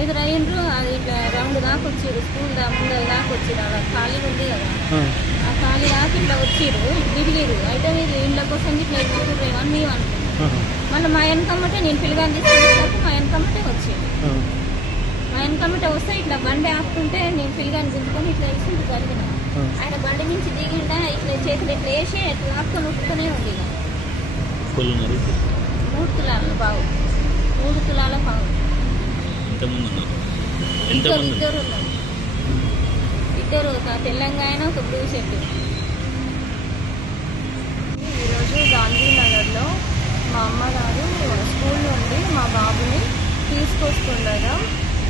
ఎదురయ్యిండ్రు. అది ఇట్లా రౌండ్ దాకా వచ్చిర్రు, స్కూల్ ముందు దాకా వచ్చిర్రు. అలా ఖాళీ ఉంది కదా, ఆ ఖాళీ దాకా ఇట్లా వచ్చిర్రు, తిరిగిరు. అయితే మీరు ఇళ్ళ కోసం ఇట్లా ఎదుగుతుర్రేమో అని మేము అనుకున్నాం. మళ్ళీ మా వెనకమ్మటే నేను పిల్లగాని తీసుకొచ్చేసరికి మా వెనకమ్మటే వచ్చింది. మా వెనకమ్మటే వస్తే ఇట్లా బండి ఆపుతుంటే నేను పిల్లగాని గుంజుకొని ఇట్లా వేసి ఇట్లా జరిగిన. ఆయన బండి నుంచి దిగిండా ఇట్లా చేతులు ఇట్లా వేసి ఇట్లా ఆపుకొని ఉట్టుకునే ఉంది. 3 తులాల పావు, 3 తులాల పావు. ఇద్దరు ఒక తెలంగాణ, ఒక బ్లూ షర్ట్. ఈరోజు గాంధీనగర్లో మా అమ్మగారు స్కూల్ నుండి మా బాబుని తీసుకొస్తుండగా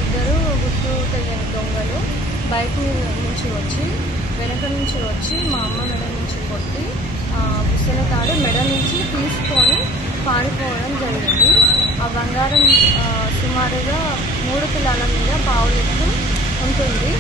ఇద్దరు గుర్తు తెలియని దొంగలు బైక్ నుంచి వచ్చి వెనక నుంచి వచ్చి మా అమ్మ మెడ నుంచి కొట్టి పుస్తల తాడు మెడ నుంచి తీసుకొని పారిపోవడం జరిగింది. ఆ బంగారం సుమారుగా 3 తులాల మీద పావులెత్తు ఉంటుంది.